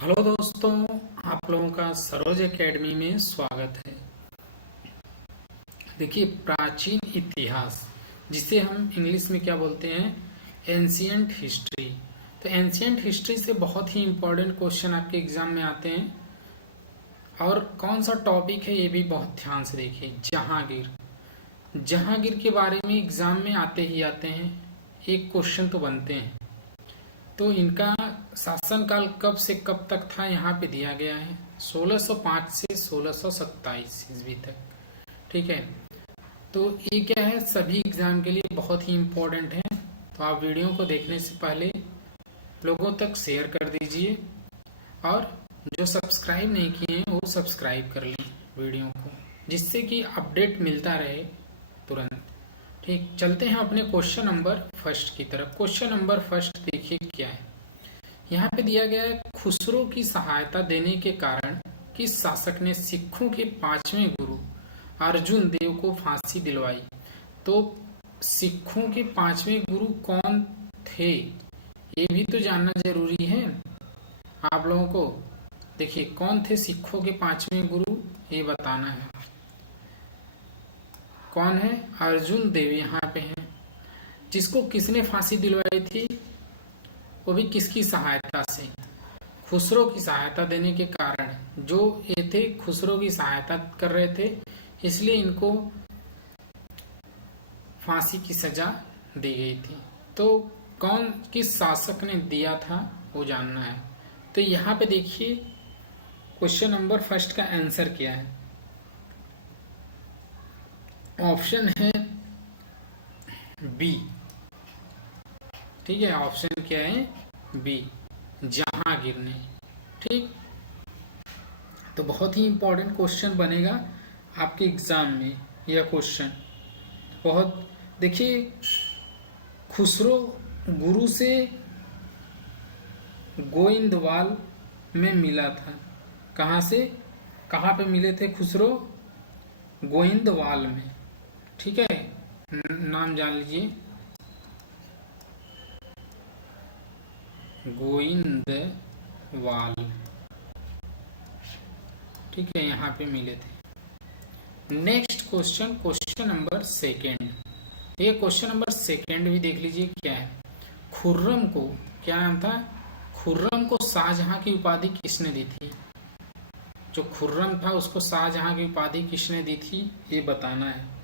Hello दोस्तों, आप लोगों का सरोज एकेडमी में स्वागत है। देखिए, प्राचीन इतिहास जिसे हम इंग्लिश में क्या बोलते हैं, एंशियंट हिस्ट्री। तो एंशियंट हिस्ट्री से बहुत ही इंपॉर्टेंट क्वेश्चन आपके एग्जाम में आते हैं। और कौन सा टॉपिक है ये भी बहुत ध्यान से देखिए। जहांगीर जहांगीर के बारे में एग्जाम में आते ही आते हैं, एक क्वेश्चन तो बनते हैं। तो इनका शासनकाल कब से कब तक था यहाँ पे दिया गया है, 1605 से 1627 ईस्वी तक। ठीक है, तो ये क्या है, सभी एग्जाम के लिए बहुत ही इम्पोर्टेंट है। तो आप वीडियो को देखने से पहले लोगों तक शेयर कर दीजिए, और जो सब्सक्राइब नहीं किए हैं वो सब्सक्राइब कर लें वीडियो को, जिससे कि अपडेट मिलता रहे तुरंत। ठीक, चलते हैं अपने क्वेश्चन नंबर फर्स्ट की तरफ। क्वेश्चन नंबर फर्स्ट देखिए क्या है। यहाँ पे दिया गया है, खुसरो की सहायता देने के कारण किस शासक ने सिखों के 5वें गुरु अर्जुन देव को फांसी दिलवाई। तो सिखों के 5वें गुरु कौन थे, ये भी तो जानना जरूरी है आप लोगों को। देखिए, कौन थे सिखों के 5वें गुरु, ये बताना है। कौन है, अर्जुन देव यहाँ पे है। जिसको किसने फांसी दिलवाई थी, वो भी किसकी सहायता से, खुसरो की सहायता देने के कारण। जो ये थे खुसरो की सहायता कर रहे थे, इसलिए इनको फांसी की सजा दी गई थी। तो कौन किस शासक ने दिया था वो जानना है। तो यहाँ पे देखिए क्वेश्चन नंबर फर्स्ट का आंसर क्या है। ऑप्शन है बी। ठीक है, ऑप्शन क्या है, बी, जहांगीर ने। ठीक, तो बहुत ही इंपॉर्टेंट क्वेश्चन बनेगा आपके एग्जाम में यह क्वेश्चन। बहुत देखिए, खुसरो गुरु से गोइंदवाल में मिला था। कहाँ से, कहाँ पे मिले थे खुसरो, गोइंदवाल में। ठीक है, नाम जान लीजिए, गोइंदवाल। ठीक है, यहाँ पे मिले थे। Next question, question number second. ये क्वेश्चन नंबर सेकेंड भी देख लीजिए क्या है। खुर्रम को, क्या नाम था, खुर्रम को शाहजहां की उपाधि किसने दी थी। जो खुर्रम था उसको शाहजहां की उपाधि किसने दी थी, ये बताना है।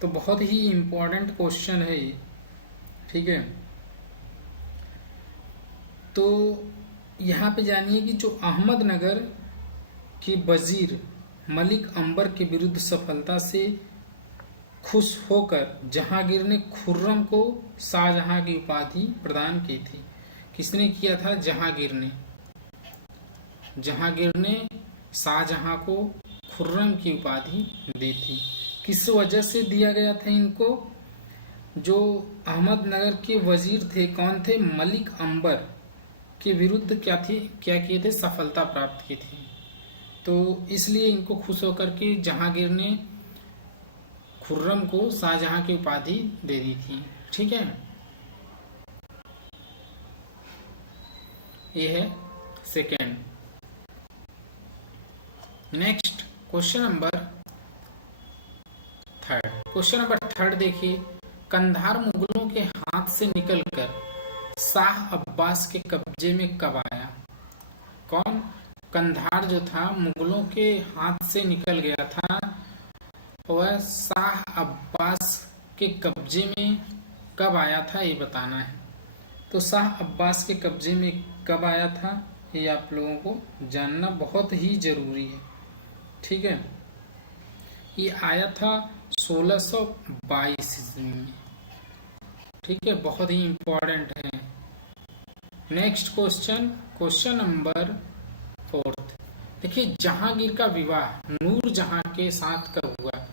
तो बहुत ही इंपॉर्टेंट क्वेश्चन है ये। ठीक है, तो यहाँ पे जानिए कि जो अहमदनगर के वजीर मलिक अंबर के विरुद्ध सफलता से खुश होकर जहांगीर ने खुर्रम को शाहजहां की उपाधि प्रदान की थी। किसने किया था, जहांगीर ने। जहांगीर ने शाहजहां को खुर्रम की उपाधि दी थी। किस वजह से दिया गया था इनको, जो अहमदनगर के वजीर थे, कौन थे, मलिक अंबर के विरुद्ध क्या किए थे, सफलता प्राप्त की थी। तो इसलिए इनको खुश होकर के जहांगीर ने खुर्रम को शाहजहां की उपाधि दे दी थी। ठीक है, ये है second. Next question number third. Question number third देखिए, कंधार मुगलों के हाथ से निकलकर शाह अब्बास के कब्जे में कब आया। कौन, कंधार जो था मुगलों के हाथ से निकल गया था, वह शाह अब्बास के कब्जे में कब आया था, ये बताना है। तो शाह अब्बास के कब्जे में कब आया था, ये आप लोगों को जानना बहुत ही जरूरी है। ठीक है, ये आया था 1622 ईस्वी में। ठीक है, बहुत ही इंपॉर्टेंट है। Next question, question number fourth. देखिए, जहांगीर का विवाह नूरजहां के साथ कब हुआ।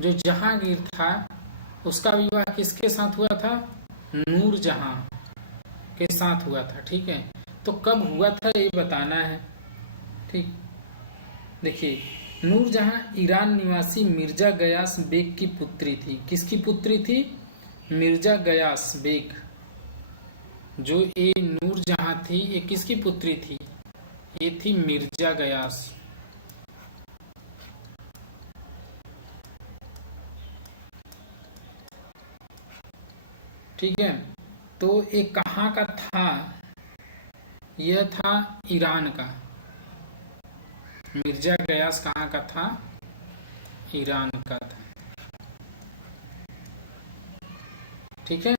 जो जहांगीर था उसका विवाह किसके साथ हुआ था, नूरजहां के साथ हुआ था। ठीक है, तो कब हुआ था ये बताना है। ठीक, देखिए, नूरजहां ईरान निवासी मिर्जा गयास बेग की पुत्री थी। किसकी पुत्री थी, मिर्जा गयास बेग। जो ये नूरजहां थी, ये किसकी पुत्री थी, ये थी मिर्जा गयास। ठीक है, तो ये कहाँ का था? यह था ईरान का। मिर्जा गयास कहाँ का था? ईरान का था। ठीक है,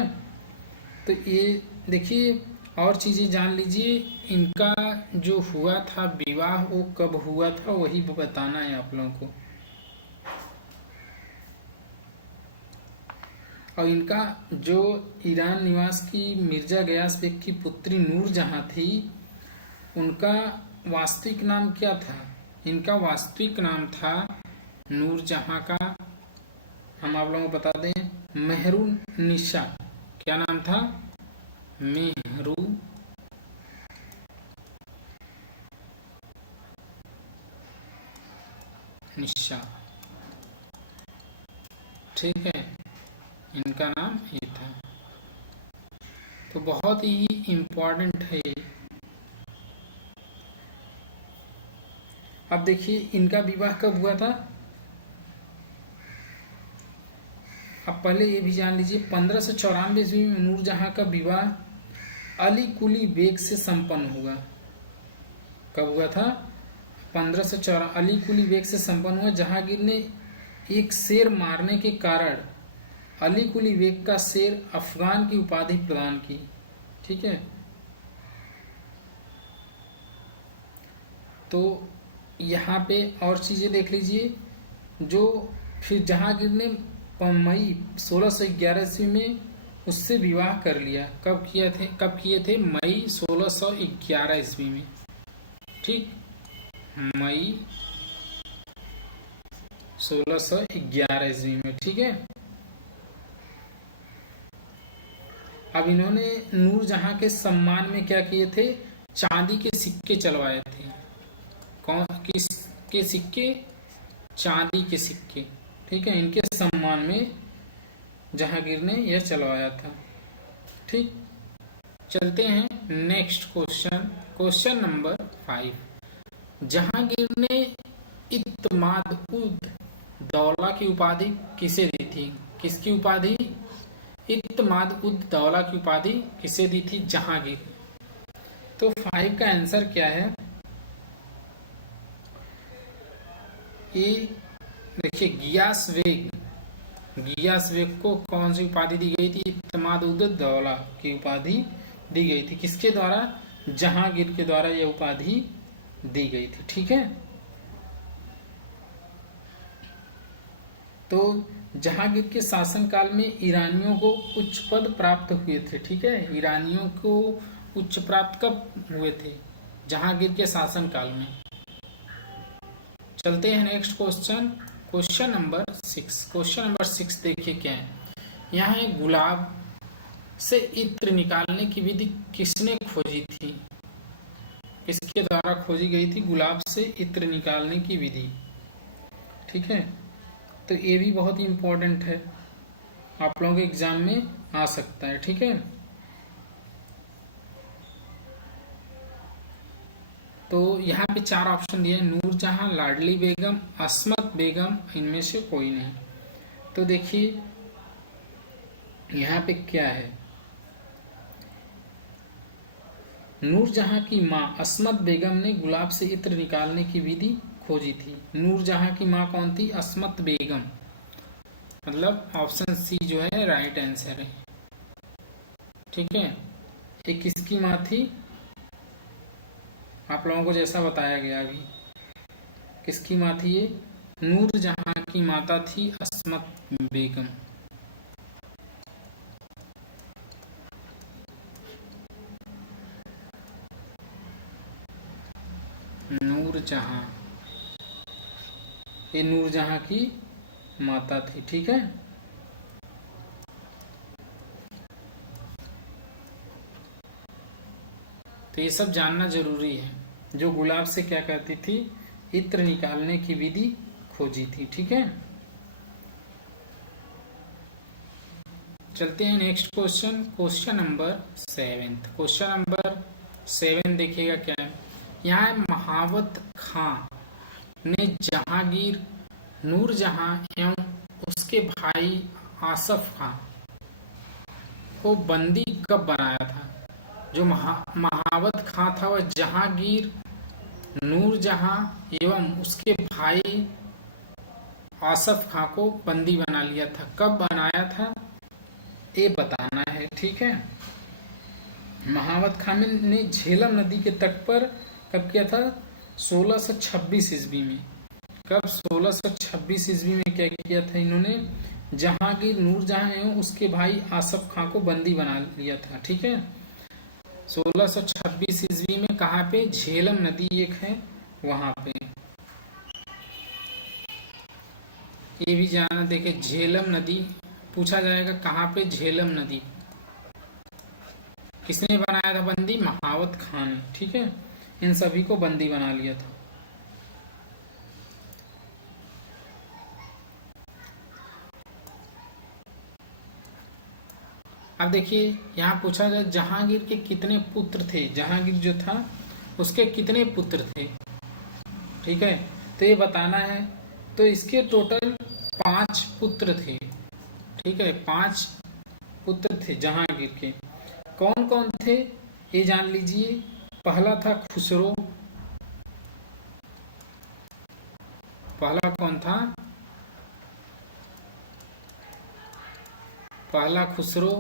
तो ये देखिए और चीजें जान लीजिए। इनका जो हुआ था विवाह वो कब हुआ था वही बताना है आप लोगों को। और इनका जो ईरान निवास की मिर्जा गयास बेग की पुत्री नूर जहां थी, उनका वास्तविक नाम क्या था? इनका वास्तविक नाम था नूर जहां का, हम आप लोगों को बता दें, मेहरून निशा। क्या नाम था? मेहरू निशा। ठीक है, इनका नाम ये था। तो बहुत ही इम्पोर्टेंट है। अब देखिए इनका विवाह कब हुआ था। अब पहले ये भी जान लीजिए 1594 ईस्वी में नूरजहां का विवाह अली कुली बेग से संपन्न हुआ। कब हुआ था? 1594 अली कुली बेग से संपन्न हुआ। जहांगीर ने एक शेर मारने के कारण अली कुली बेग का शेर अफगान की उपाधि प्रदान की। ठीक है, तो यहाँ पे और चीजें देख लीजिए। जो फिर जहांगीर ने मई 1611 ईस्वी में उससे विवाह कर लिया। कब किए थे? मई 1611 ईस्वी में। ठीक, मई 1611 ईस्वी में। ठीक है, अब इन्होंने नूरजहां के सम्मान में क्या किए थे? चांदी के सिक्के चलवाए थे। कौन किस के सिक्के? चांदी के सिक्के। ठीक है, इनके सम्मान में जहांगीर ने यह चलवाया था। ठीक, चलते हैं next question. Question number 5। Jahangir ने इत्माद उद दौला की उपाधि किसे दी थी? किसकी उपाधि? इत्माद उद दौला की उपाधि किसे दी थी? जहांगीर। तो 5 का आंसर क्या है? ये देखिए गियास बेग को कौन सी उपाधि दी गई थी? इत्माद उद दौला की उपाधि दी गई थी। किसके द्वारा? जहांगीर के द्वारा यह उपाधि दी गई थी। ठीक है, तो जहांगीर के शासनकाल में ईरानियों को उच्च पद प्राप्त हुए थे। ठीक है, ईरानियों को उच्च प्राप्त कब हुए थे? जहांगीर के शासनकाल में। चलते हैं next question. Question number 6। Question number 6 देखिए क्या है। यहाँ है गुलाब से इत्र निकालने की विधि किसने खोजी थी? किसके द्वारा खोजी गई थी गुलाब से इत्र निकालने की विधि? ठीक है, तो ये भी बहुत ही इंपॉर्टेंट है, आप लोगों के एग्जाम में आ सकता है। ठीक है, तो यहाँ पे 4 ऑप्शन दिए हैं, नूरजहां, लाडली बेगम, अस्मत बेगम, इनमें से कोई नहीं। तो देखिए यहाँ पे क्या है। नूरजहां की माँ अस्मत बेगम ने गुलाब से इत्र निकालने की विधि खोजी थी। नूरजहां की माँ कौन थी? अस्मत बेगम। मतलब ऑप्शन सी जो है राइट आंसर है। ठीक है, ये किसकी माँ थी? आप लोगों को जैसा बताया गया अभी, किसकी माँ थी ये? नूरजहां की माता थी अस्मत बेगम। नूरजहां, ये नूरजहां की माता थी। ठीक है, तो ये सब जानना जरूरी है। जो गुलाब से क्या कहती थी? इत्र निकालने की विधि खोजी थी। ठीक है, चलते हैं next question. Question number 7। Question number 7 देखिएगा क्या है। यहाँ महावत खां ने जहांगीर, नूरजहां एवं उसके भाई आसफ खां को बंदी कब बनाया था? जो महावत खां था वह जहांगीर, नूरजहां एवं उसके भाई आसफ खां को बंदी बना लिया था। कब बनाया था ये बताना है, ठीक है। महावत खां ने झेलम नदी के तट पर कब किया था? 1626 ईस्वी में। कब? 1626 ईस्वी में क्या किया था इन्होंने? जहांगीर, नूरजहां एवं उसके भाई आसफ खां को बंदी बना लिया था, ठीक है। 1626 ईस्वी में कहाँ पे? झेलम नदी एक है वहां पे। ये भी जाना, देखे झेलम नदी पूछा जाएगा कहाँ पे? झेलम नदी। किसने बनाया था बंदी? महावत खां ने, ठीक है। इन सभी को बंदी बना लिया था। अब देखिए यहाँ पूछा जाए जहांगीर के कितने पुत्र थे। जहांगीर जो था उसके कितने पुत्र थे, ठीक है, तो ये बताना है। तो इसके टोटल 5 पुत्र थे, ठीक है, 5 पुत्र थे जहांगीर के। कौन कौन थे ये जान लीजिए। पहला था खुसरो। पहला कौन था? पहला खुसरो।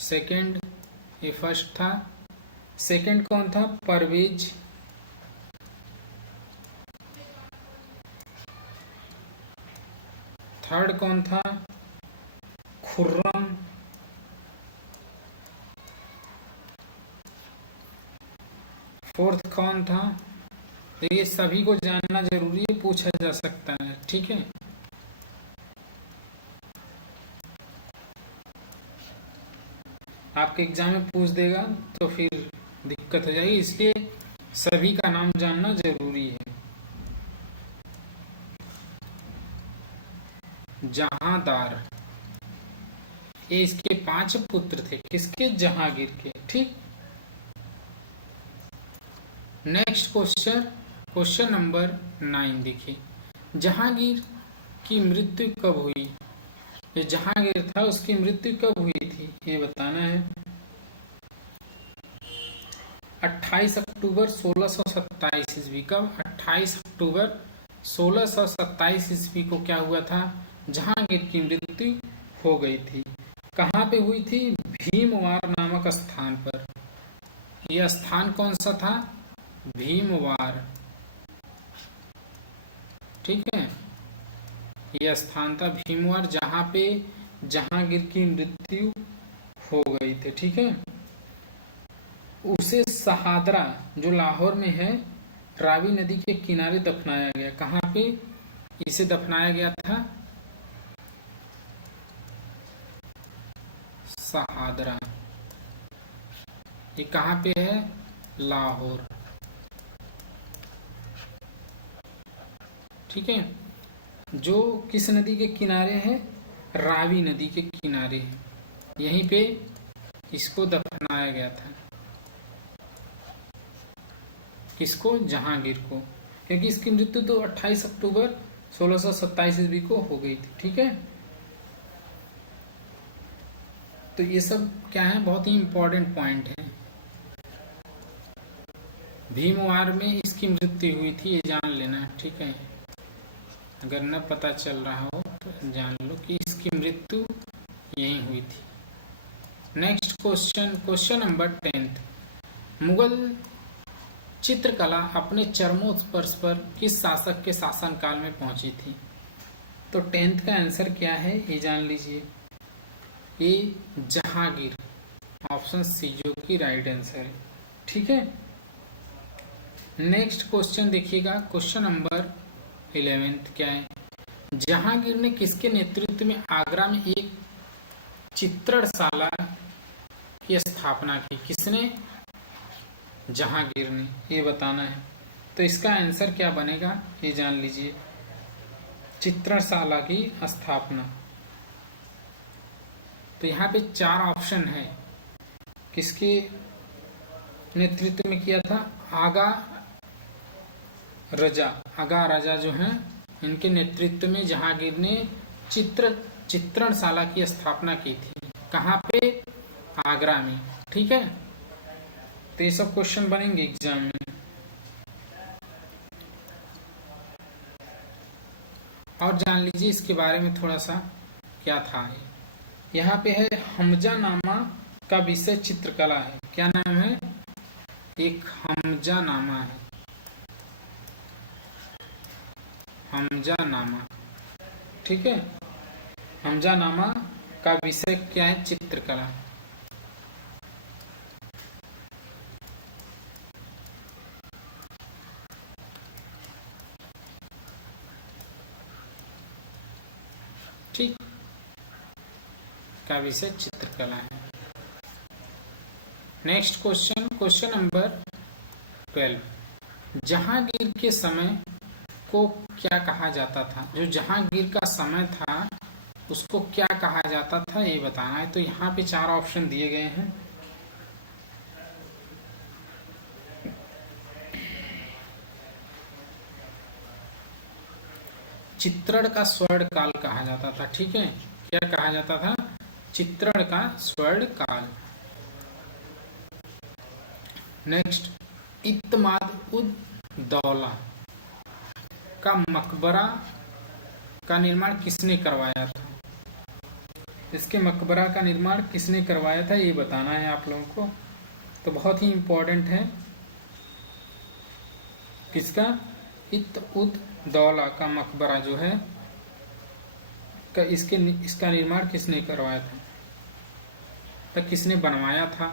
सेकंड, ये फर्स्ट था। सेकंड कौन था? परवेज। थर्ड कौन था? खुर्रम। फोर्थ कौन था? तो ये सभी को जानना जरूरी है, पूछा जा सकता है, ठीक है। आपके एग्जाम में पूछ देगा तो फिर दिक्कत हो जाएगी, इसलिए सभी का नाम जानना जरूरी है। जहांदार, ये इसके 5 पुत्र थे। किसके? जहांगीर के, ठीक। नेक्स्ट क्वेश्चन, क्वेश्चन नंबर 9 देखिए। जहांगीर की मृत्यु कब हुई? जो जहांगीर था उसकी मृत्यु कब हुई थी ये बताना है। 28 अक्टूबर 1627 ईस्वी। कब? 28 अक्टूबर 1627 ईस्वी को क्या हुआ था? जहांगीर की मृत्यु हो गई थी। कहाँ पे हुई थी? भीमवार नामक स्थान पर। यह स्थान कौन सा था? भीमवार, ठीक है। यह स्थान था भीमवार जहां पे जहांगीर की मृत्यु हो गई थी, ठीक है। उसे शहादरा जो लाहौर में है, रावी नदी के किनारे दफनाया गया। कहाँ पे इसे दफनाया गया था? शहादरा। ये कहाँ पे है? लाहौर, ठीक है। जो किस नदी के किनारे है? रावी नदी के किनारे है। यहीं पे इसको दफनाया गया था। किसको? जहांगीर को, क्योंकि इसकी मृत्यु तो 28 अक्टूबर 1627 ईस्वी को हो गई थी, ठीक है। तो ये सब क्या है? बहुत ही इंपॉर्टेंट पॉइंट है। भीमवार में इसकी मृत्यु हुई थी, ये जान लेना, ठीक है। अगर न पता चल रहा हो तो जान लो कि इसकी मृत्यु यहीं हुई थी। Next question, question number 10। Mughal चित्रकला अपने चरमोत्कर्ष पर किस शासक के शासनकाल में पहुंची थी? तो 10th का आंसर क्या है ये जान लीजिए। ये जहांगीर, ऑप्शन सी जो कि राइट आंसर है, ठीक है। नेक्स्ट क्वेश्चन देखिएगा, क्वेश्चन नंबर 11 क्या है? जहांगीर ने किसके नेतृत्व में आगरा में एक चित्रणशाला की स्थापना की? किसने? जहांगीर ने, ये बताना है। तो इसका आंसर क्या बनेगा ये जान लीजिए। चित्रणशाला की स्थापना। तो यहाँ पे 4 ऑप्शन है। किसके नेतृत्व में किया था? आगा रजा, आगा राजा जो हैं, इनके नेतृत्व में जहांगीर ने चित्रणशाला की स्थापना की थी। कहाँ पे? आगरा में। ठीक है, तो ये सब क्वेश्चन बनेंगे एग्जाम में। और जान लीजिए इसके बारे में थोड़ा सा क्या था। यहाँ पे है हमजानामा का विषय चित्रकला है। क्या नाम है? एक हमजानामा है, हमजानामा। ठीक है, हमजानामा का विषय क्या है? चित्रकला। ठीक, का विषय चित्रकला है। Next question, question number 12। Jahangir के समय को क्या कहा जाता था? जो जहांगीर का समय था उसको क्या कहा जाता था, ये बताना है। तो यहाँ पे 4 ऑप्शन दिए गए हैं। चित्रण का स्वर्ण काल कहा जाता था। ठीक है, क्या कहा जाता था? चित्रण का स्वर्ण काल। नेक्स्ट, इत्माद उद दौला का मकबरा का निर्माण किसने करवाया था? इसके मकबरा का निर्माण किसने करवाया था, ये बताना है आप लोगों को। तो बहुत ही इंपॉर्टेंट है। किसका? इत्त-उद दौला का मकबरा जो है इसका निर्माण किसने करवाया था, तो किसने बनवाया था?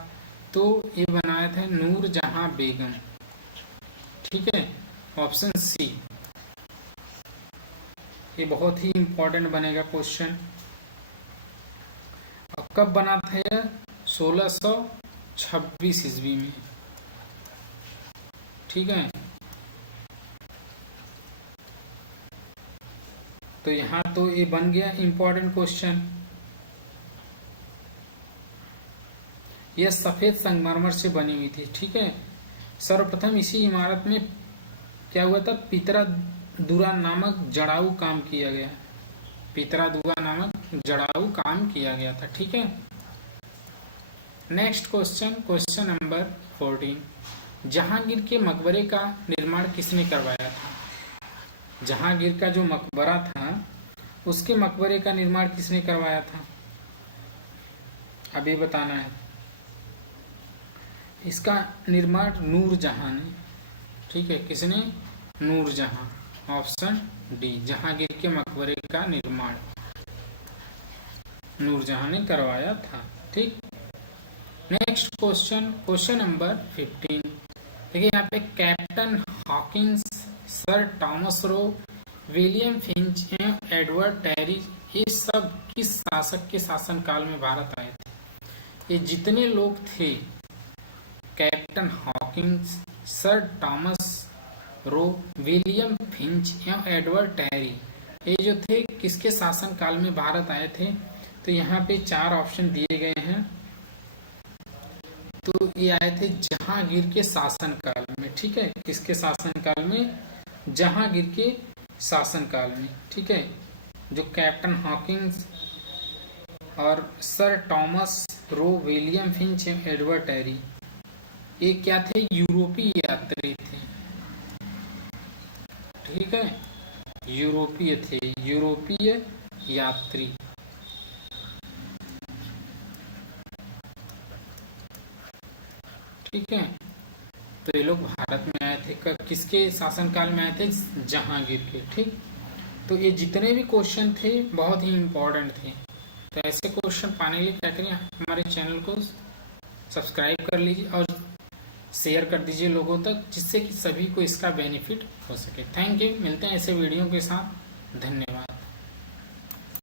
तो ये बनाया था नूरजहां बेगम। ठीक है, ऑप्शन सी। ये बहुत ही इंपॉर्टेंट बनेगा क्वेश्चन। और कब बना था यह? 1626 ईस्वी में। ठीक है, तो यहाँ तो ये बन गया इंपॉर्टेंट क्वेश्चन। यह सफेद संगमरमर से बनी हुई थी। ठीक है, सर्वप्रथम इसी इमारत में क्या हुआ था? पितरादुरा नामक जड़ाऊ काम किया गया। पितरादुरा नामक जड़ाऊ काम किया गया था। ठीक है, next question, question number 14। Jahangir के मकबरे का निर्माण किसने करवाया था? जहांगीर का जो मकबरा था उसके मकबरे का निर्माण किसने करवाया था, अभी बताना है। इसका निर्माण नूरजहां ने। ठीक है, किसने? नूरजहां। ऑप्शन डी, जहांगीर के मकबरे का निर्माण नूरजहां ने करवाया था। ठीक, नेक्स्ट क्वेश्चन, क्वेश्चन नंबर 15। देखिए यहाँ पे captain Hawkins, sir Thomas Roe, William Finch एवं एडवर्ड टेरी, ये सब किस शासक के शासनकाल में भारत आए थे? ये जितने लोग थे, captain Hawkins, sir Thomas Roe, William Finch एवं एडवर्ड टेरी, ये जो थे किसके शासनकाल में भारत आए थे? तो यहाँ पे 4 ऑप्शन दिए गए हैं। तो ये आए थे जहांगीर के शासनकाल में। ठीक है, किसके शासनकाल में? जहांगीर के शासनकाल में। ठीक है, जो कैप्टन हॉकिंस और sir Thomas Roe, William Finch, Edward Terry, ये क्या थे? यूरोपीय यात्री थे। ठीक है, यूरोपीय थे, यूरोपीय यात्री। ठीक है, तो ये लोग भारत में आए थे। किसके शासनकाल में आए थे? जहांगीर के। ठीक, तो ये जितने भी क्वेश्चन थे बहुत ही इंपॉर्टेंट थे। तो ऐसे क्वेश्चन पाने के लिए क्या करिए, हमारे चैनल को सब्सक्राइब कर लीजिए और शेयर कर दीजिए लोगों तक, जिससे कि सभी को इसका बेनिफिट हो सके। थैंक यू, मिलते हैं ऐसे वीडियो के साथ। धन्यवाद।